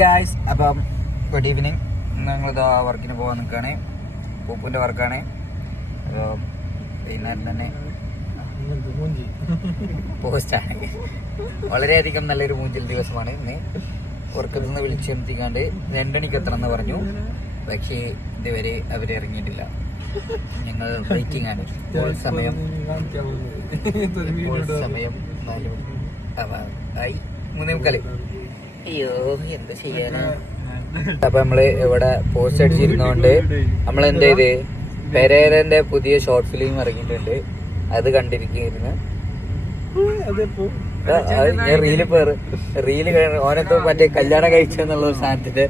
Guys, അപ്പം good evening. ഞങ്ങളിത് വർക്കിന് പോകാൻ നിൽക്കുകയാണ്. പൂപ്പിൻ്റെ വർക്കാണ്. അപ്പോൾ വൈകുന്നേരം തന്നെ പോസ്റ്റാണ്. വളരെയധികം നല്ലൊരു മൂഞ്ചൽ ദിവസമാണ് ഇന്ന്. ഉറക്കത്തിൽ നിന്ന് വിളിച്ചെത്തിക്കാണ്ട് 2 മണിക്ക് എത്തണം എന്ന് പറഞ്ഞു. പക്ഷേ ഇതുവരെ അവർ ഇറങ്ങിയിട്ടില്ല. ഞങ്ങൾ വെയിറ്റിംഗ് ആണ്. സമയം 3:45. അയ്യോ, എന്താ ചെയ്യാനാ. അപ്പൊ നമ്മള് ഇവിടെ പോസ്റ്റ് അടിച്ചിരുന്നോണ്ട് നമ്മൾ എന്ത് ചെയ്ത് പെരേരന്റെ പുതിയ ഷോർട്ട് ഫിലിം ഇറങ്ങിയിട്ടുണ്ട്. അത് കണ്ടിരിക്കുന്നു. ഞാൻ റീല് ഓനത്തോ മറ്റേ കല്യാണം കഴിച്ചെന്നുള്ള ഒരു സാധനത്തിന്റെ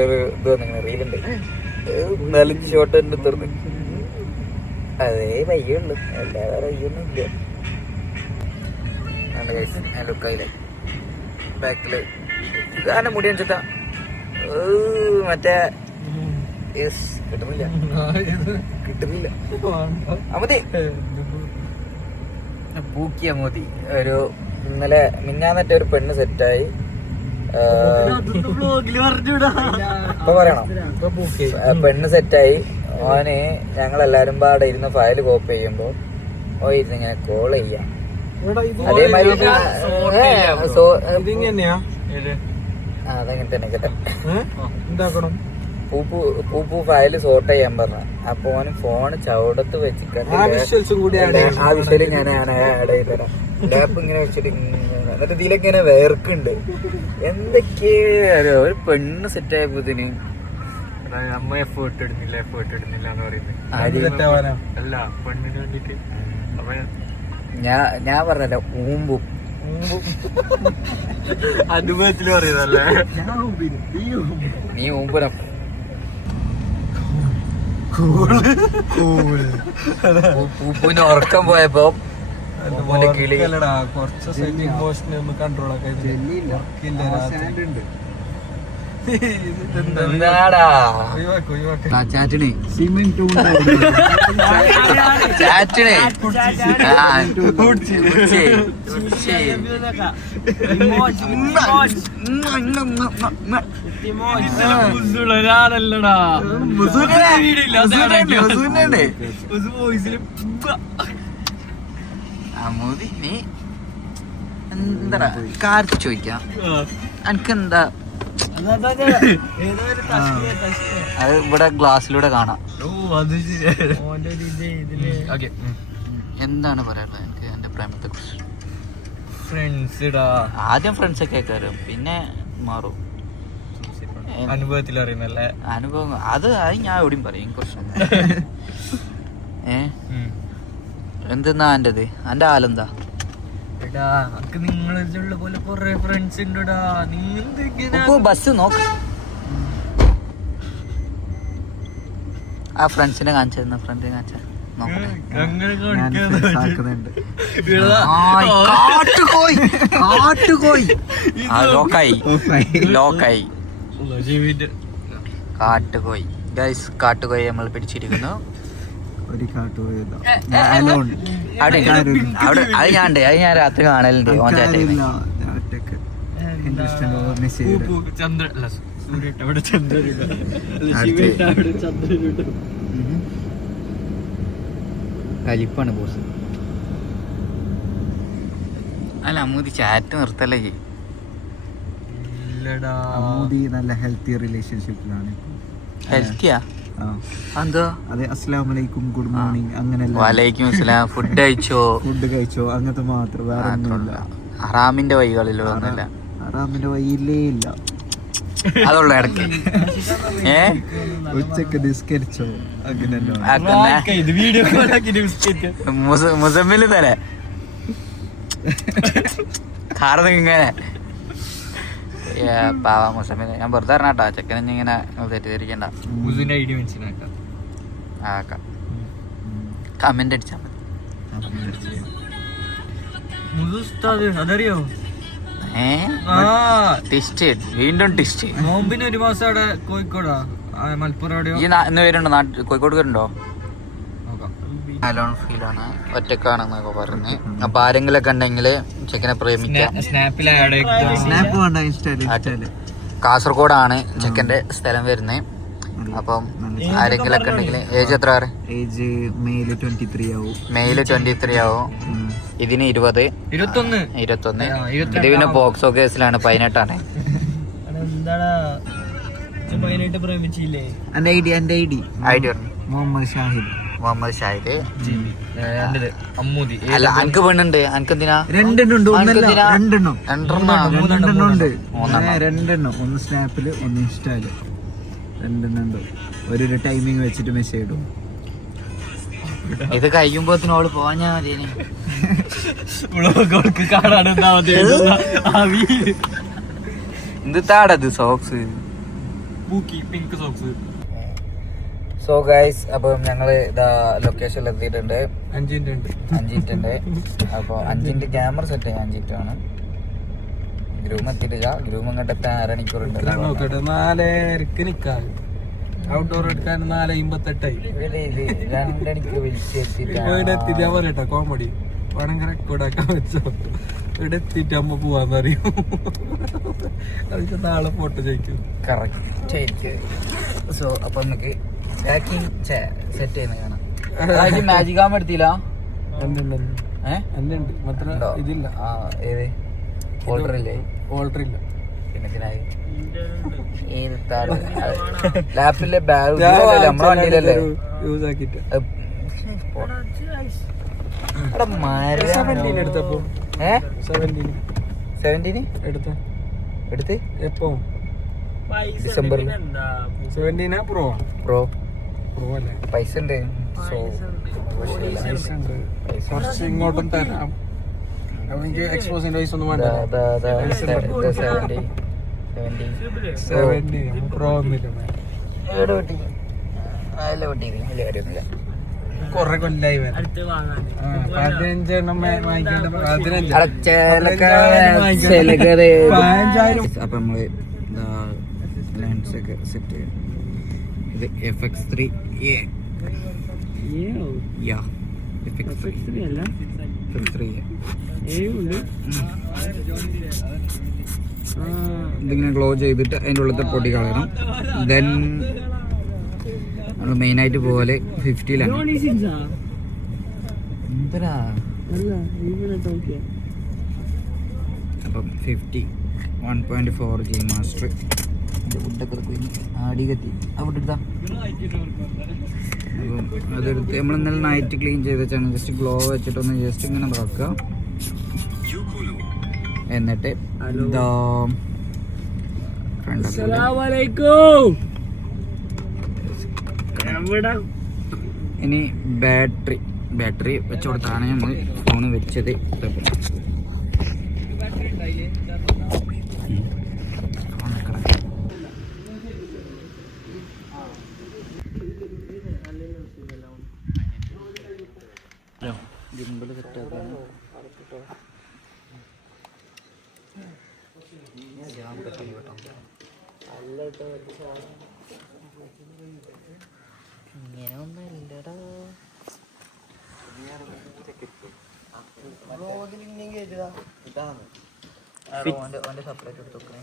ഒരു ഇത് വന്നിങ്ങനെ റീലുണ്ട്. 4-5 ഷോട്ട് ഉണ്ട് തീർന്ന്. അതേ വയ്യുള്ളു, എല്ലാ വേറെ വയ്യൊന്നും ഇല്ല. ലുക്കായില്ലേ ബാക്കില് ഇതാണ് മുടി വെച്ചിട്ടാ മറ്റേ കിട്ടുന്നില്ല അമതി പൂക്കിയ മോദി. ഒരു ഇന്നലെ മിഞ്ഞാന്നത്തെ ഒരു പെണ്ണ് സെറ്റായി. ഇപ്പൊ പറയണം. പെണ്ണ് സെറ്റായി. ഓന് ഞങ്ങളെല്ലാരും പാടെ ഇരുന്ന് ഫയൽ കോപ്പി ചെയ്യുമ്പോ ഇരുന്ന് ഇങ്ങനെ കോൾ ചെയ്യാം. അതേമാതിരി അതങ്ങനെ തന്നെ കേട്ടെ. പൂപ്പൂ ഫയല് സോർട്ട് ചെയ്യാൻ പറഞ്ഞ. അപ്പൊ ഓന് ഫോണ് ചവിടത്ത് വെച്ചിട്ട് ആ വിഷ്വല് ഞാൻ ആഡ് ചെയ്ത് തരാം. ലാപ്പ് ഇങ്ങനെ വെച്ചിട്ട് എന്നിട്ട് ഇതിലൊക്കെ ഇങ്ങനെ വേർക്കുണ്ട്. എന്തൊക്കെയോ ഒരു പെണ്ണ് സെറ്റ് ആയപ്പോ ഇതിന് അമ്മ എഫേർട്ട് ഇടുന്നില്ല എന്ന് പറയുന്നത് അല്ല പെണ്ണിന് വേണ്ടിട്ട്. ഞാൻ പറഞ്ഞല്ലോ ഊമ്പും അനുഭവത്തില് പറയുന്നല്ലേ. നീ ഊമ്പുരം പൂപ്പിന് ഉറക്കം പോയപ്പോ കുറച്ച് ഇമോഷൻ ഒന്ന് കൺട്രോൾ ആക്കാൻ മോദി നീ എന്താ കാര്യം ചോദിക്കാം. എനിക്കെന്താ അത് ഇവിടെ ഗ്ലാസ്സിലൂടെ കാണാം. എന്താണ് പറയാനുള്ളത് എനിക്ക് എന്റെ പ്രേമത്തെ കുറിച്ച്? ആദ്യം ഫ്രണ്ട്സ് ഒക്കെ കയറും, പിന്നെ മാറും. അനുഭവത്തിൽ അറിയുന്നല്ലേ അനുഭവം. അത് ഞാൻ എവിടെയും പറയും കുറച്ച്. എന്തെന്നാ എന്റേത്? എന്റെ ആലെന്താ? ബസ് നോക്ക. ആ ഫ്രണ്ട്സിനെ കാണിച്ചിരുന്ന ഫ്രണ്ടിനെ കാണിച്ച കാട്ടുകോയി. ഗൈസ്, കാട്ടുകോയി നമ്മൾ പിടിച്ചിരിക്കുന്നു. അത് ഞാൻ രാത്രി കാണലുണ്ട്. കലിപ്പാണ് ബോസ്. അല്ല അമ്മൂതി ചാറ്റ് നിർത്തല്ലേ? നല്ല ഹെൽത്തി റിലേഷൻഷിപ്പിലാണ്. ഹെൽത്തിയാ? അതെ. അസ്സലാമു അലൈക്കും, ഗുഡ് മോർണിംഗ്, അങ്ങനെ വലൈക്കും അസ്സലാം. ഫുഡ് കഴിച്ചോ അങ്ങനത്തെ മാത്രം, വേറെ ഒന്നുമില്ല. ഹറാമിന്റെ വഴികളിലോ ഒന്നുമില്ല. ഹറാമിന്റെ വഴിയില്ലേ ഇല്ല. അതുള്ള ഇടയ്ക്ക് ഉച്ചക്ക് നിസ്കരിച്ചോ അങ്ങനെയല്ലോ. മുസമ്മില് തരേ കാരണം ഇങ്ങനെ പാവ മുസമ്മില്. ഞാൻ വെറുതെ പറഞ്ഞാട്ടാ, ചെക്കനെ ഇങ്ങനെ തെറ്റിദ്ധരിക്കണ്ട. കമന്റ് അടിച്ചാ മതി. വീണ്ടും ടിസ്റ്റ്. നോമ്പിന് 1 മാസം അവിടെ കോഴിക്കോടാ മലപ്പുറം ഇന്ന് വരുന്നുണ്ടോ? കോഴിക്കോട് വരുന്നുണ്ടോ? അലോൺ ഫീലാണ്, ഒറ്റക്കാണെന്നൊക്കെ പറഞ്ഞ്. അപ്പൊ ആരെങ്കിലും ഒക്കെ ഉണ്ടെങ്കിൽ ചെക്കനെ പ്രേമിക്കാം. കാസർഗോഡാണ് ചെക്കൻ്റെ സ്ഥലം വരുന്നത്. അപ്പം ആരെങ്കിലും ഒക്കെ ഉണ്ടെങ്കിൽ ഏജ് എത്ര വരെ? ഏജ് മെയില് 23 ആവും. മെയില് 23 ആവും. ഇതിന് 21. ഇത് പിന്നെ പോക്സോ കേസിലാണ് 18. എന്റെ ഐഡി മുഹമ്മദ് ഷാഹിദ്. അല്ല അനക്ക് പെണ്ണുണ്ട്, അനക്ക് എന്തിനാ? രണ്ടെണ്ണം ഒന്ന് സ്നാപ്പില് ഒന്ന് ഇൻസ്റ്റാല് രണ്ടെണ്ണം ഒരു ടൈമിങ് വെച്ചിട്ട് മെസ്സേജ് ഇടും. ഇത് കഴിയുമ്പോത്തിനോട് പോഞ്ഞാ മതി. എന്ത് താടത് socks pink socks. So guys, അപ്പം ഞങ്ങള് ഇതാ ലൊക്കേഷനിൽ എത്തിയിട്ടുണ്ട്. 5 മിനിറ്റ് ഉണ്ട്. അപ്പൊ 5 മിനിറ്റ് ക്യാമറ സെറ്റ് ചെയ്യാൻ 5 മിനിറ്റ് ആണ്. ഗ്രൂം എത്തിയിട്ടില്ല. ഗ്രൂം ഇങ്ങോട്ട് എത്താൻ അരമണിക്കൂറുണ്ട്. 4:30 നിക്കാം. ഔട്ട്ഡോർ എടുക്കാൻ 4:58. 2 മണിക്ക് വിളിച്ചെത്തിട്ടാ ഞാൻ പറയട്ടെ, കോമഡി വേണമെങ്കിൽ റെക്കോർഡാക്കാൻ വെച്ചോ. ഇവിടെ എത്തിയിട്ട് അമ്മ പോവാന്നറിയും. അതിന് നാളെ ഫോട്ടോ ചോദിക്കും. കറക്റ്റ്. സോ അപ്പൊ നമുക്ക് പാക്കിംഗ് സെറ്റ് ചെയ്യുന്ന കാണാം. മാജിക് ആം എടുത്തില്ല. ഇതില്ല. ഏത് ഓൾഡറില്ലേ? ഓൾഡർ ഇല്ല. പിന്നെ ലാപ്പിലെ ബാഗ് നമ്മളെ വണ്ടിയിലല്ലേ യൂസ് ആക്കിട്ട് എടുത്തപ്പോ 17 എടുത്ത് എപ്പോ? ഡിസംബറിൽ. 17 പ്രോ അല്ലേ? പൈസ ഉണ്ട്. സോ കുറച്ച് ഇങ്ങോട്ടും തരാം. എനിക്ക് എക്സ്പോസിന്റെ പൈസ ഒന്നും വേണ്ട. 70 പ്രോ ഒന്നുമില്ല. കൊറേ കൊല്ലായി 15 അപ്പൊ നമ്മള് ലെൻസ് ഒക്കെ സെറ്റ് ചെയ്യും. ഇത് FX3 ഇതിങ്ങനെ ഗ്ലോ ചെയ്തിട്ട് അതിൻ്റെ ഉള്ളത്തെ പൊടി കളയണം. ദെൻ നമ്മൾ മെയിനായിട്ട് പോലെ 50ലാണ്. എന്തരാ അപ്പം 50 1.4 G മാസ്റ്റർ ആടി കത്തി അവിടെ എടുത്താ. അപ്പം അതെടുത്ത് നമ്മൾ ഇന്നലെ നൈറ്റ് ക്ലീൻ ചെയ്ത് വെച്ചാണ്. ജസ്റ്റ് ഗ്ലോ വെച്ചിട്ടൊന്ന് ജസ്റ്റ് ഇങ്ങനെ നോക്കുക. എന്നിട്ട് ഇനി ബാറ്ററി വെച്ച് കൊടുത്താണ് നമ്മൾ ഫോണ് വെച്ചത്. ഗിംബിൾ സെറ്റാക്കാണ്. ഇങ്ങനെ ഒന്നല്ലടാ. സെപ്പറേറ്റ് എടുത്ത് വെക്കണേ.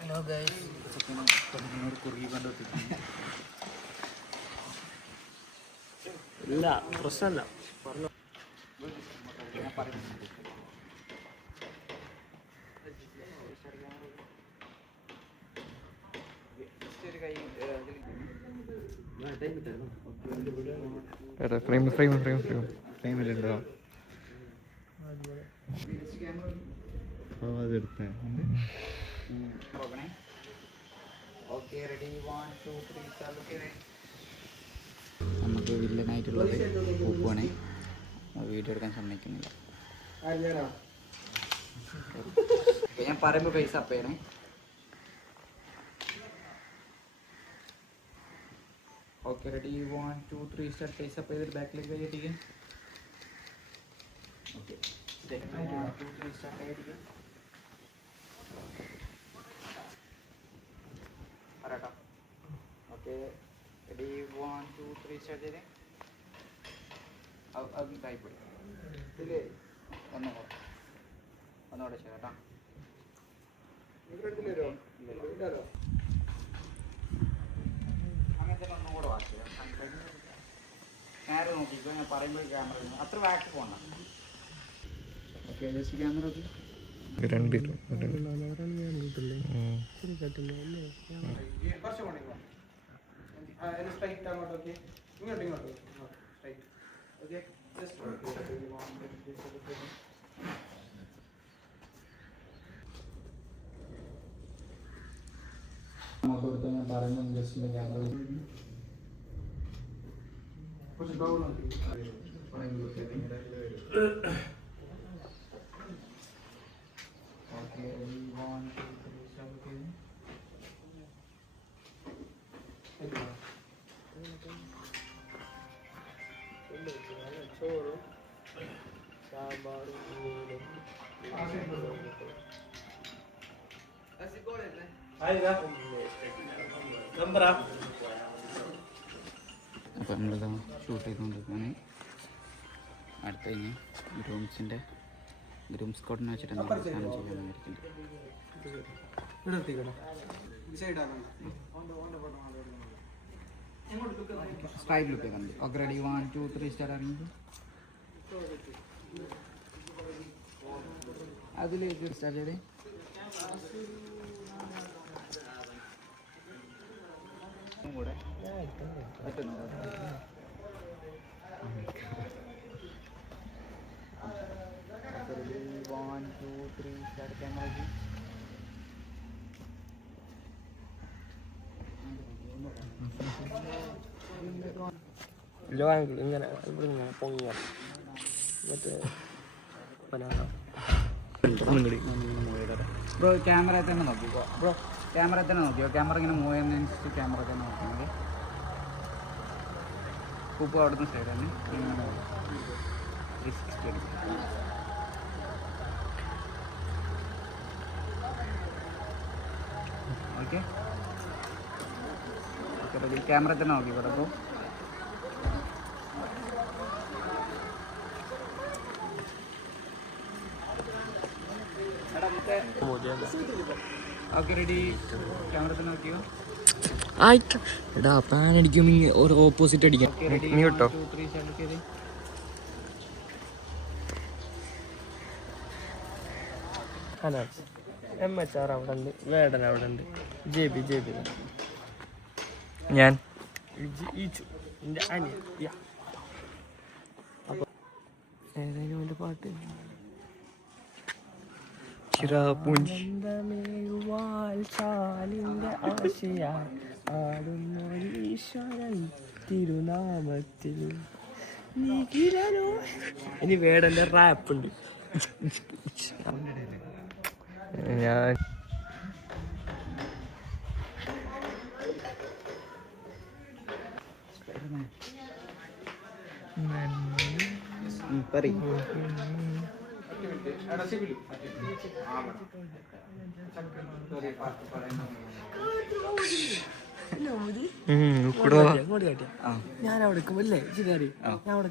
ഹലോ ഗൈസ്, കുറുകി കണ്ടെത്തിക്കുന്നു. ഇല്ല, പ്രശ്നമല്ല. ടൈമിലുണ്ടോ? അതെടുത്തേ. നമുക്ക് വില്ലനായിട്ടുള്ളത് പൂക്കുവാണേ. വീഡിയോ എടുക്കാൻ സമ്മതിക്കുന്നില്ല. ഞാൻ പറയുമ്പോൾ പൈസ അപ്പേണേ. Okay, ready 1 2 3 start. പൈസ അപ്പ് ചെയ്തിട്ട് ബാക്കിലേക്ക് കയറ്റിക്കുക. ഓക്കെ, 1 2 3 സ്റ്റാർട്ട് ആയിരിക്കും. പറയട്ടോ. ഓക്കെ, റെഡി 1 2 3 സ്റ്റാർട്ട് ചെയ്തേ. അത് ടൈപ്പ് ഇതില് ഒന്ന് ഒന്നുകൂടെ ചേട്ടാ. അങ്ങനത്തെ ഒന്നുകൂടെ വാച്ച് നേരെ നോക്കിക്കോ. ഞാൻ പറയുമ്പോൾ ക്യാമറ അത്ര ബാക്ക് പോകണ്ട. Okay just camera okay. ഞാൻ പറയുമ്പോൾ ജസ്റ്റ് ക്യാമറ അപ്പം നമ്മളിത് ഷൂട്ട് ചെയ്തുകൊണ്ടിരിക്കുകയാണ്. അടുത്ത കഴിഞ്ഞ് ഗ്രൂംസ് കോഡിനെ വെച്ചിട്ട് എന്തെങ്കിലും സാധനം ചെയ്യാൻ വിചാരിക്കുന്നുണ്ട്. സ്ട്രൈറ്റ് ലുക്ക് കണ്ടു. ഓക്കെ റെഡി 1 2 3 സ്റ്റാർട്ട് ആണെങ്കിൽ അതിലേക്ക് സ്റ്റാർട്ട് ചെയ്തേ. കൂടെ പറ്റുന്നു. 1 2 3 സ്റ്റാർട്ട് ക്യാമറ. ഇങ്ങനെ ഇവിടെ ഇങ്ങനെ പൊങ്ങിയ മറ്റേ ബ്രോ ക്യാമറ തന്നെ നോക്കിക്കോ. ക്യാമറ ഇങ്ങനെ മൂവ് ചെയ്യുന്നതിനനുസരിച്ച് ക്യാമറ തന്നെ നോക്കുന്നത്. ഉപ്പ് അവിടുന്ന് സൈഡ് തന്നെ 360 അടിക്കും. Okay okay ready. ക്യാമറ തന്നെ നോക്കിക്കോ. അപ്പോൾ ഓക്കെ റെഡി. ക്യാമറ തന്നെ നോക്കിയോ. എടാ പാൻ അടിക്കും ഒരു ഓപ്പോസിറ്റ് അടിക്കാം. നീ വിട്ടോ. MHR അവിടെ ഉണ്ട്, വേടൻ അവിടെ ഉണ്ട്, JB ഞാൻ എൻ്റെ അനിയ. അപ്പോൾ ഏതായാലും എൻ്റെ പാട്ട് ഈശ്വരൻ തിരുനാമത്തിൽ. ഇനി വേടൻ്റെ റാപ്പ് ഉണ്ട്. ഞാൻ ഞാൻ അവിടെ അല്ലേ ചികാരി ഞാൻ അവിടെ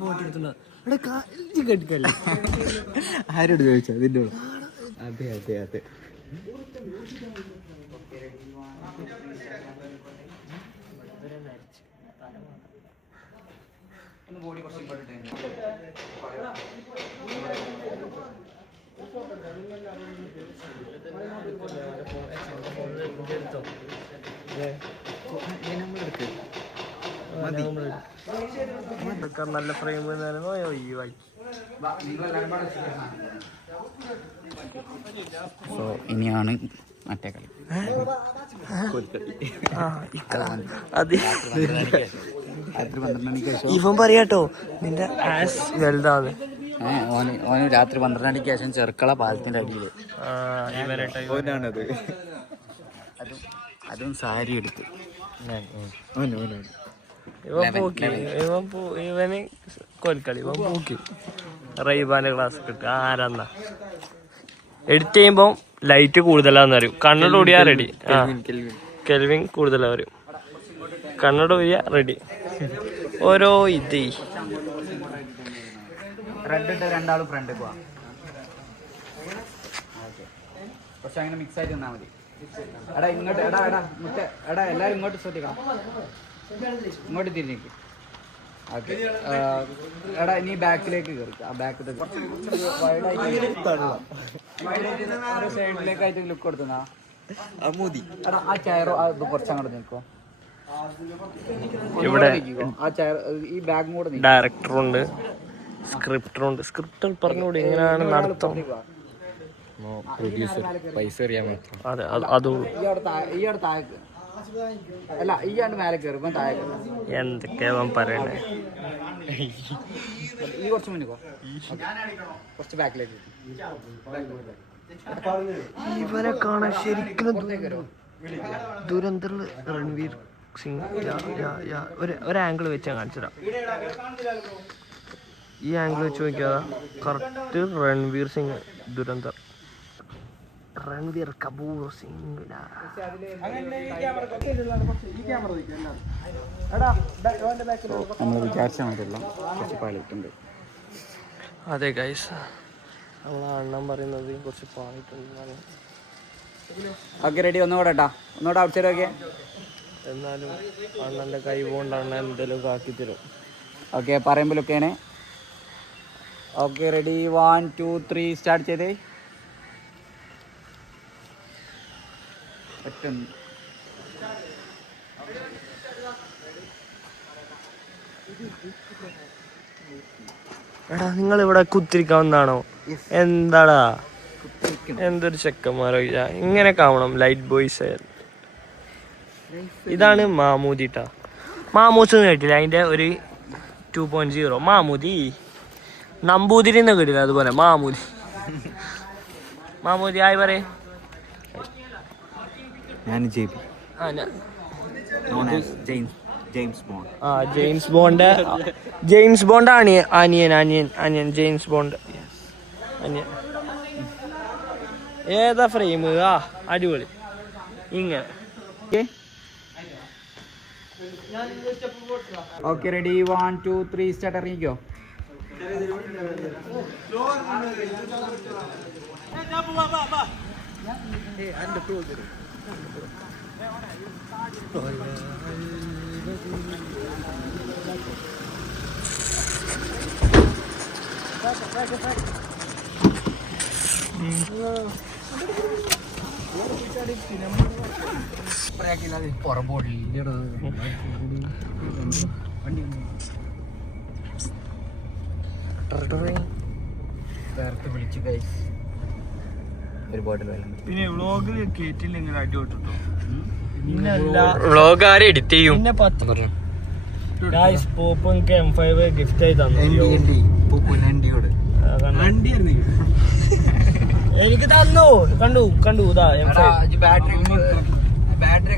ഫോട്ടോ എടുത്തുണ്ടോ കെട്ടിക്കല്ലേ. ആരോട് ചോദിച്ചോ അതിൻ്റെ? അതെ അതെ അതെ. ബോഡി കുറച്ച് ഇമ്പോർട്ടൻ്റ്. നല്ല ഫ്രെയിം ഒഴിവായി. സോ ഇനിയാണ് മറ്റേ കളി. ഇവൻ പറയാട്ടോ നിന്റെ ആസ് വലുതാണ്. ഓന് രാത്രി 12 മണിക്ക് ശേഷം ചെറുക്കള പാലത്തിന്റെ അടിയില് അതും സാരി എടുത്ത് ഇവന് കൊൽക്കളി. ഇവൻ പോക്കി റൈബാന്റെ ക്ലാസ് കിട്ടുക. ആരാന്നാ എഡിറ്റ് ചെയ്യുമ്പോ ലൈറ്റ് കൂടുതലാന്ന് അറിയും. കണ്ണട ഓടിയാ റെഡി. കെൽവിൻ കൂടുതലാ വരും. കണ്ണട ഓടിയാ റെഡി. ഓരോ ഇത് ത്രെഡ് ഇട്ട് രണ്ടാളും ഫ്രണ്ട് പോവാ. പക്ഷെ അങ്ങനെ മിക്സ് ആയിട്ട് നിന്നാ മതി. എടാ ഇങ്ങോട്ട് എടാ എല്ലാരും ഇങ്ങോട്ട് ശ്രദ്ധിക്കണം. ഇങ്ങോട്ട് തിരിഞ്ഞേക്ക്. ഓക്കെ എടാ നീ ബാക്കിലേക്ക് കയറി. ആ ബാക്കിൽ സൈഡിലേക്കായിട്ട് ലുക്ക് കൊടുത്തുന്നാ എടാ ആ ചെയറോ അത് കുറച്ചങ്ങോട്ട് നിൽക്കോ. ഇവിടെ ആ ചെയർ ഈ ബാഗും കൂടെ ഡയറക്ടറുണ്ട്, സ്ക്രിപ്റ്ററുണ്ട്. സ്ക്രിപ്റ്റ് പറഞ്ഞുകൂടി എങ്ങനെയാണ് നടത്തം. പൈസ അറിയാൻ മാത്രം. അതെ അതും ഈയോടെ താഴേക്ക് അല്ല ഈയാണ്ട് മേലെ കയറി ഇപ്പം താഴെ എന്തൊക്കെയാ പറയണേ. ഈ കുറച്ച് മുന്നിക്കോ, കുറച്ച് ബാക്കിലേക്ക്. ഇവരെ കാണാൻ ശരിക്കും ദുരന്തറിൽ രൺവീർ സിംഗ് ഒരു ആംഗിൾ വെച്ച് ഞാൻ കാണിച്ചുതരാം. ഈ ആംഗിൾ വെച്ച് നോക്കിയാൽ കറക്റ്റ് രൺവീർ സിംഗ് ദുരന്തർ. രൺവീർ കപൂർ സിംഗ് നമ്മൾ വിചാരിച്ചാൽ മതിയല്ലോ, കുറച്ച് പാളിയിട്ടുണ്ട്. അതെ ഗൈസ്, നമ്മളെ അണ്ണൻ പറയുന്നത് കുറച്ച് പാളിയിട്ടുണ്ട്. ഓക്കെ റെഡി, ഒന്നുകൂടെ കേട്ടാ, ഒന്നുകൂടെ ഔട്ട് സൈഡ്. ഓക്കെ എന്നാലും അണ്ണൻ്റെ കൈ കൊണ്ട് അണ്ണൻ എന്തെങ്കിലും കാക്കി തരും. ഓക്കെ പറയുമ്പോഴൊക്കെയാണ്. ഓക്കെ റെഡി, 1 2 3 സ്റ്റാർട്ട് ചെയ്തേ. എടാ നിങ്ങൾ ഇവിടെ കുത്തിരിക്കാവുന്നതാണോ? എന്താടാ എന്തൊരു ചെക്കന്മാരോ ഇങ്ങനെ കാണണം. Light boys. ഇതാണ് മാമൂദിട്ടാ. മാമൂസ് എന്ന് കേട്ടില്ല, അതിന്റെ ഒരു 2.0. മാമൂദി നമ്പൂതിരി എന്ന് കേട്ടില്ല, അതുപോലെ മാമൂദി. മാമൂദി ആയി പറയേ. ഞാൻ ജെയിംസ് ബോണ്ട് അനിയൻ ജെയിംസ് ബോണ്ട് അനിയൻ. ഏതാ ഫ്രെയിം? ആ അടിപൊളി. ഇങ്ങനെ ഓക്കെ റെഡി, 1 2 3 സ്റ്റാർട്ട്. ഇറങ്ങിക്കോ. വിളിച്ചു ഗൈസ് ഒരു ബോട്ടിൽ വെള്ളം. പിന്നെ വ്ളോഗ് കേട്ടില്ലെങ്കിൽ അടിപൊളിട്ടോ. വ്ളോഗ് ആരെ എഡിറ്റ് ചെയ്യും? പിന്നെ 10 ഗൈസ് പോപ്പുക്ക് M5 ഗിഫ്റ്റ് ആയി തന്നു. എനിക്ക് തന്നു. കണ്ടു ഇതാ M5 ബാറ്ററി.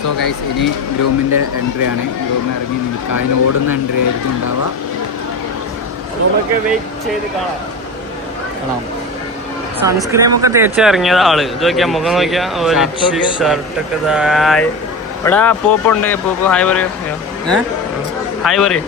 സോ ഗൈസ് ഇനി ഗ്രൂമിൻ്റെ എൻട്രി ആണ്. ഗ്രൂമിൽ ഇറങ്ങി നിൽക്കാൻ ഓടുന്ന എൻട്രി ആയിരിക്കും ഉണ്ടാവുക. നമുക്ക് വെയിറ്റ് ചെയ്ത് കാണാം. സൺസ്ക്രീം ഒക്കെ തേച്ച് ഇറങ്ങിയത് ആള്. ഇത് നോക്കിയാ മുഖം നോക്കിയാ ഒരു ഷർട്ടൊക്കെ ഇവിടെ പോപ്പുണ്ട്. പോപ്പ് ഹായ് പറയൂ. ഹായ് പറയൂ.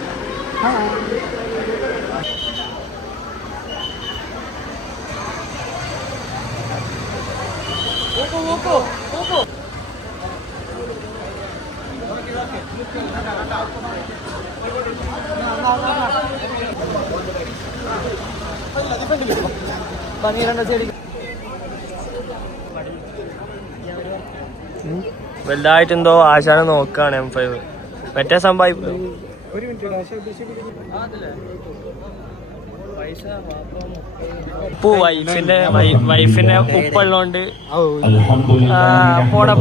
വലുതായിട്ടെന്തോ ആശാനെ നോക്കാണ് M5. മറ്റേ സംഭവം ഇപ്പൊ വൈഫിന്റെ ഉപ്പുള്ളോണ്ട് പോടാ.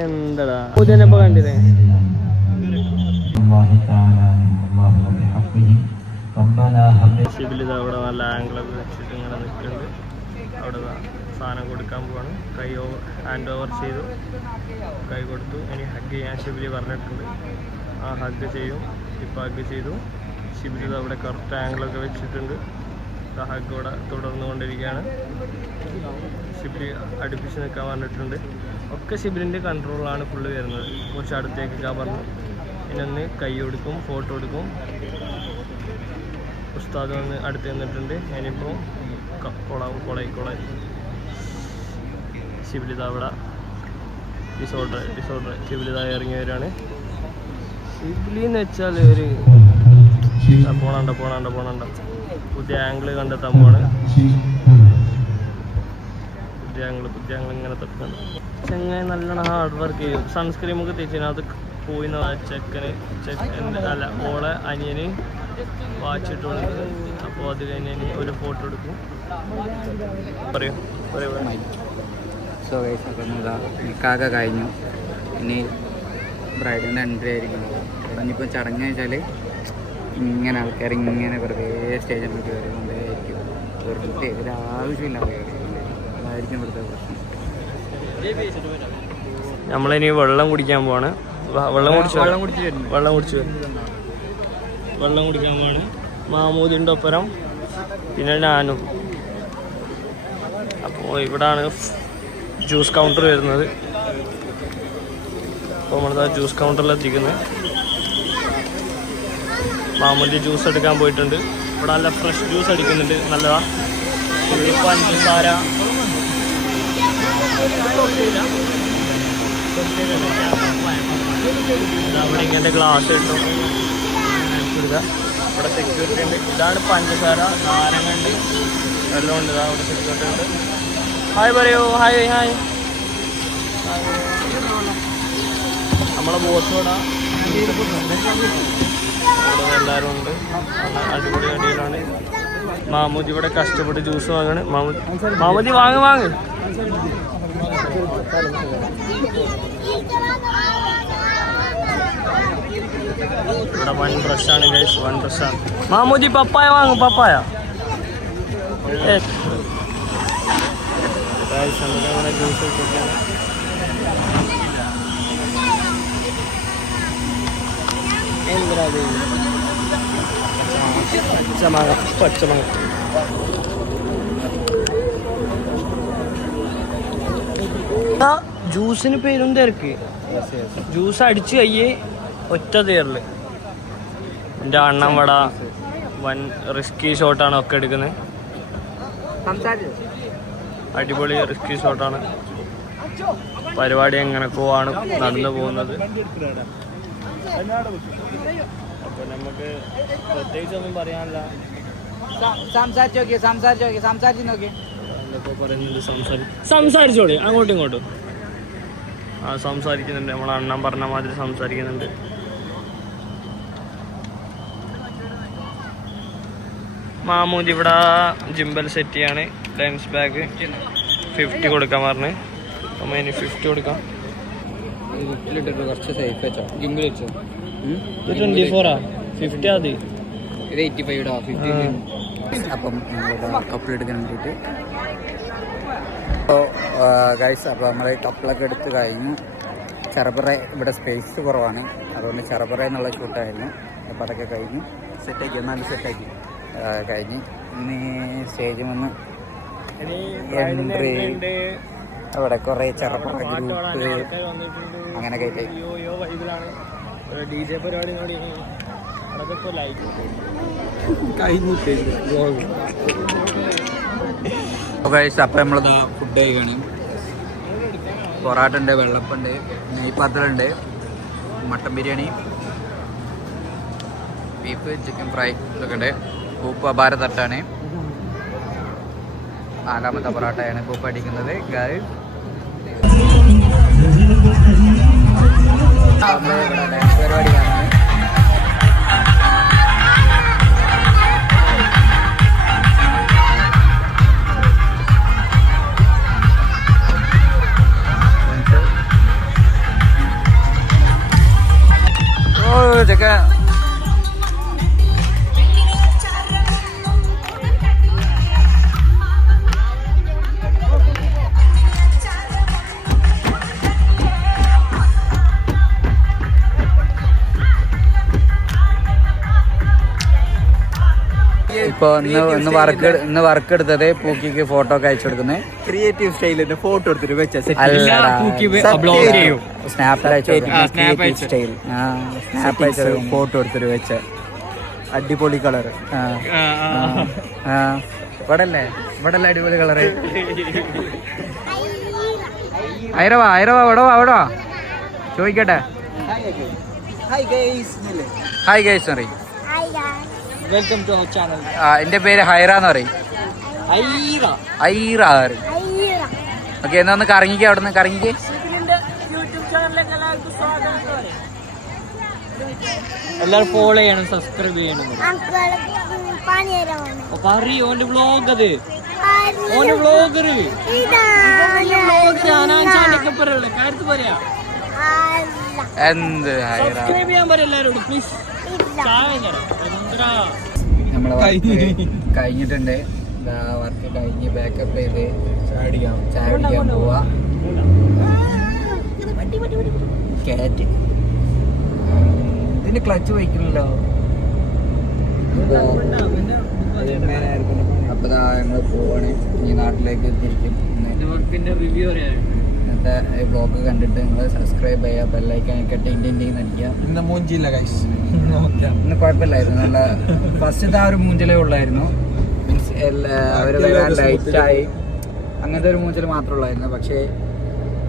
എന്താടാ പൂജനപ്പ കണ്ടില്ലേ? അവിടെ നല്ല ആംഗിളൊക്കെ വെച്ചിട്ട് ഇങ്ങനെ നിൽക്കുന്നുണ്ട്. അവിടെ സാധനം കൊടുക്കാൻ പോവാണ്. ഹാൻഡ് ഓവർ ചെയ്തു, കൈ കൊടുത്തു. ഇനി ഹഗ് ചെയ്യാൻ ഷിബിലി പറഞ്ഞിട്ടുണ്ട്. ആ ഹഗ് ചെയ്യും. ഇപ്പോൾ ഹഗ് ചെയ്തു. ഷിബിലി അവിടെ കറക്റ്റ് ആംഗിളൊക്കെ വെച്ചിട്ടുണ്ട്. ഹഗ് ഇവിടെ തുടർന്നു കൊണ്ടിരിക്കുകയാണ്. ഷിബിലി അടുപ്പിച്ച് നിൽക്കാൻ പറഞ്ഞിട്ടുണ്ട്. ഒക്കെ ഷിബിലിൻ്റെ കൺട്രോളാണ് ഫുള്ള് വരുന്നത്. കുറച്ച് അടുത്തേക്കൊക്കെ പറഞ്ഞു. ഇനി കൈ കൊടുക്കും, ഫോട്ടോ എടുക്കും. ഉസ്താദ് വന്ന് അടുത്ത് നിന്നിട്ടുണ്ട്. ഇനിയിപ്പോൾ കൊളായി ഷിബിലിത അവിടെ ഡിസോർഡർ ഷിബിലിത ഇറങ്ങി വരികയാണ്. ഷിബിലി എന്ന് വെച്ചാൽ ഒരു പോണണ്ട പുതിയ ആംഗിള് കണ്ടെത്താൻ പോവാണ്. പുതിയ ആംഗിൾ ഇങ്ങനെ തപ്പുന്നുണ്ട്. ചെങ്ങായി നല്ലോണം ഹാർഡ് വർക്ക് ചെയ്യും. സൺസ്ക്രീമൊക്കെ തേച്ചതിനകത്ത് പോയി ചെക്കൻ്റെ അല്ല ഓളെ അനിയന് വാച്ചിട്ട് കൊടുക്കുന്നത്. അപ്പോൾ അത് കഴിഞ്ഞ് ഒരു ഫോട്ടോ എടുക്കും. പറയൂ. സോ ഗൈസ്, അപ്പം നിക്കാഹ് കഴിഞ്ഞു. ഇനി ബ്രൈഡിൻ്റെ എൻട്രി ആയിരിക്കുന്നത്. ഇവിടെ ഇനിയിപ്പോൾ ചടങ്ങ് വെച്ചാൽ ഇങ്ങനെ ആൾക്കാർ ഇങ്ങനെ വെറുതെ സ്റ്റേജിൽ കയറിക്കൊണ്ടേയിരിക്കും. വെറുതെ ഒരാവശ്യമില്ല അതായിരിക്കും ഇവിടുത്തെ പ്രശ്നം. നമ്മളിനി വെള്ളം കുടിക്കാൻ പോവാണ്. വെള്ളം കുടിക്കാൻ പോവാണ്. മാമൂദിൻ്റെ ഒപ്പരം പിന്നെ ഞാനും. അപ്പോൾ ഇവിടാണ് ജ്യൂസ് കൗണ്ടർ വരുന്നത്. അപ്പോൾ നമ്മളിതാ ജ്യൂസ് കൗണ്ടറിൽ എത്തിക്കുന്നത്. മാമൂലി ജ്യൂസ് എടുക്കാൻ പോയിട്ടുണ്ട്. ഇവിടെ നല്ല ഫ്രഷ് ജ്യൂസ് അടിക്കുന്നുണ്ട്. നല്ലതാ. പഞ്ചസാര അവിടെ ഇങ്ങനത്തെ ഗ്ലാസ് കിട്ടും. ഇവിടെ സെക്യൂരിറ്റി ഉണ്ട്. ഇതാണ് പഞ്ചസാര, നാരങ്ങ ഉണ്ട്, വെള്ളമുണ്ട്. ഇതാ അവിടെ സെക്യൂരിറ്റി ഉണ്ട്. ഹായ് പറയൂ. ഹായ്. നമ്മളെ ബോസോടെ എല്ലാവരും ഉണ്ട്. അടിപൊളി അടിയിലാണ്. മാമൂദി ഇവിടെ കഷ്ടപ്പെട്ട് ജ്യൂസ് വാങ്ങാണ്. മാമൂദി വാങ്ങ്. ഇവിടെ വൺ ബ്രഷാണ് ഗൈസ്, വൺ ബ്രഷാണ്. മാമൂദി പപ്പായ വാങ്ങും, പപ്പായ. ജ്യൂസ് ഇട്ടിട്ടാണ്. പച്ചമാങ്ങ ജ്യൂസിന് പേരും തിരക്ക്. ജ്യൂസ് അടിച്ച് കയ്യേ ഒറ്റ തീരല്. എൻ്റെ അണ്ണൻ വട വൻ റിസ്കി ഷോട്ടാണ് ഒക്കെ എടുക്കുന്നത്. അടിപൊളി റിസ്കി ഷോട്ടാണ്. പരിപാടി എങ്ങനെയൊക്കെയാണ് നടന്നു പോകുന്നത്. അപ്പോൾ നമുക്ക് പ്രത്യേകിച്ചൊന്നും പറയാനില്ല. എന്തൊക്കെ പറയുന്നുണ്ട്. സംസാരിച്ചോളി അങ്ങോട്ടും ഇങ്ങോട്ടും. സംസാരിക്കുന്നുണ്ട്. നമ്മളെ അണ്ണൻ പറഞ്ഞ മാതിരി സംസാരിക്കുന്നുണ്ട്. മാമൂദ് ഇവിടെ ജിമ്പൽ സെറ്റ് ചെയ്യാണ്. ലെൻസ് ബാഗ് 50 കൊടുക്കാൻ പറഞ്ഞ്. അപ്പം ഇനി 50 കൊടുക്കാം. കുറച്ച് സേഫ് വെച്ചോ, ജിമ്പിൽ വെച്ചോ. 24 50 മതി. ഇത് 85 അപ്പം കപ്പിൾ എടുക്കാൻ വേണ്ടിയിട്ട്. അപ്പോൾ ഗൈസ്, അപ്പോൾ നമ്മൾ കപ്പിളൊക്കെ എടുത്ത് കഴിഞ്ഞു. ചെറുപറ ഇവിടെ സ്പേസ് കുറവാണ്, അതുകൊണ്ട് ചെറുപറ എന്നുള്ള ഷൂട്ടായിരുന്നു. അപ്പോൾ അതൊക്കെ കഴിഞ്ഞു, സെറ്റാക്കി. എന്നാലും സെറ്റാക്കി കഴിഞ്ഞ് ഇനി സ്റ്റേജിൽ വന്ന് എൻട്രി. അവിടെ കുറേ ചെറുപ്പറ ഗ്രൂപ്പ് അങ്ങനെ കയറ്റി. അപ്പം നമ്മളിതാ ഫുഡ് കഴിക്കുകയാണ്. പൊറാട്ട ഉണ്ട്, വെള്ളപ്പുണ്ട്, നെയ്പാത്രമുണ്ട്, mutton biryani, beef, chicken fry ഇതൊക്കെ ഉണ്ട്. പൂപ്പ് അപാര തട്ടാണ്. 4ാമത്തെ പൊറാട്ടയാണ് പൂപ്പ് അടിക്കുന്നത്. ഡാൻസ് പരിപാടി കാണാൻ ചെക്ക. ഇപ്പൊ ഇന്ന് വർക്ക് എടുത്തത് പൂക്കിക്ക് ഫോട്ടോ ഒക്കെ അയച്ചു കൊടുക്കുന്നത് ക്രിയേറ്റീവ് സ്റ്റൈലിന്റെ ഫോട്ടോ എടുത്തിട്ട് വെച്ച സ്നാപ്പിൽ അയച്ചു സ്റ്റൈൽ സ്നാപ്പ് അയച്ചു ഫോട്ടോ എടുത്തിട്ട് വെച്ച അടിപൊളി കളറ്. ഇവിടെ അല്ലേ അടിപൊളി കളറ്. ഐറവാ ഇവിടെ വാ ചോദിക്കട്ടെ. ഹായ് ഗൈസ് പറയും. Welcome to our channel. എന്റെ പേര് ഹൈറ എന്ന് പറയും. ഐറ പറയും. ഓക്കെ, എന്നാ ഒന്ന് കറങ്ങിക്ക്, അവിടെ നിന്ന് കറങ്ങിക്ക്. എല്ലാരും ഫോളോ ചെയ്യണം, സബ്സ്ക്രൈബ് ചെയ്യണം. പറയൂ ഓന്റെ വ്ളോഗ്, അത് ഓന്റെ വ്ളോഗറ് കാര്യത്ത് പറയാ. എന്ത് സബ്സ്ക്രൈബ് ചെയ്യാൻ പറയാം എല്ലാരോടും പ്ലീസ്. നമ്മളെ വർക്ക് കഴിഞ്ഞിട്ടുണ്ട്. വർക്ക് കഴിഞ്ഞ് ബാക്കപ്പ് ചെയ്ത് ചായ കുടിക്കാൻ പോവാ. കാറ്റ് ഇതിന്റെ ക്ലച്ച് വയ്ക്കണല്ലോ. അപ്പൊ ഞങ്ങൾ പോവാണ്, ഈ നാട്ടിലേക്ക് തിരിക്കും. ഇന്നത്തെ ബ്ലോഗ് കണ്ടിട്ട് നിങ്ങൾ സബ്സ്ക്രൈബ് ചെയ്യുക, ബെല്ലൈക്കൻ ഒക്കെ നടിക്കുക. ഇന്ന് മൂഞ്ചില്ല ഗൈസ്, ഇന്ന് കുഴപ്പമില്ലായിരുന്നു. നല്ല ഫസ്റ്റത്തെ ആ ഒരു മൂഞ്ചലേ ഉള്ളായിരുന്നു. മീൻസ് അവര് വരാൻ ലൈറ്റായി, അങ്ങനത്തെ ഒരു മൂഞ്ചൽ മാത്രമേ ഉള്ളായിരുന്നു. പക്ഷേ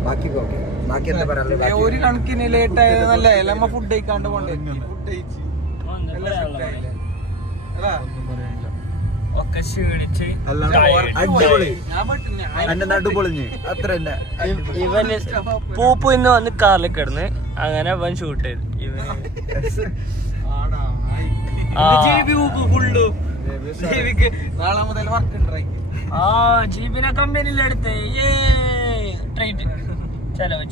ബാക്കി ഓക്കെ. ബാക്കി എന്താ പറയാ, ഒരു കണക്കിന് ലേറ്റ് ആയതല്ലേ, നമ്മ ഫുഡ് കഴിക്കാണ്ട് പോണ്ടേ. ഒക്കെ ക്ഷീണിച്ച് അത്ര തന്നെ. ഇവന് പൂപ്പു ഇന്ന് വന്ന് കാറിൽ കിടന്ന് അങ്ങനെ അവൻ ഷൂട്ട് ചെയ്ത്. ഇവന് നാളെ മുതൽ വർക്ക് ഉണ്ട്. ജീബിനെ കമ്പനിയിലെടുത്ത് ചെലവ്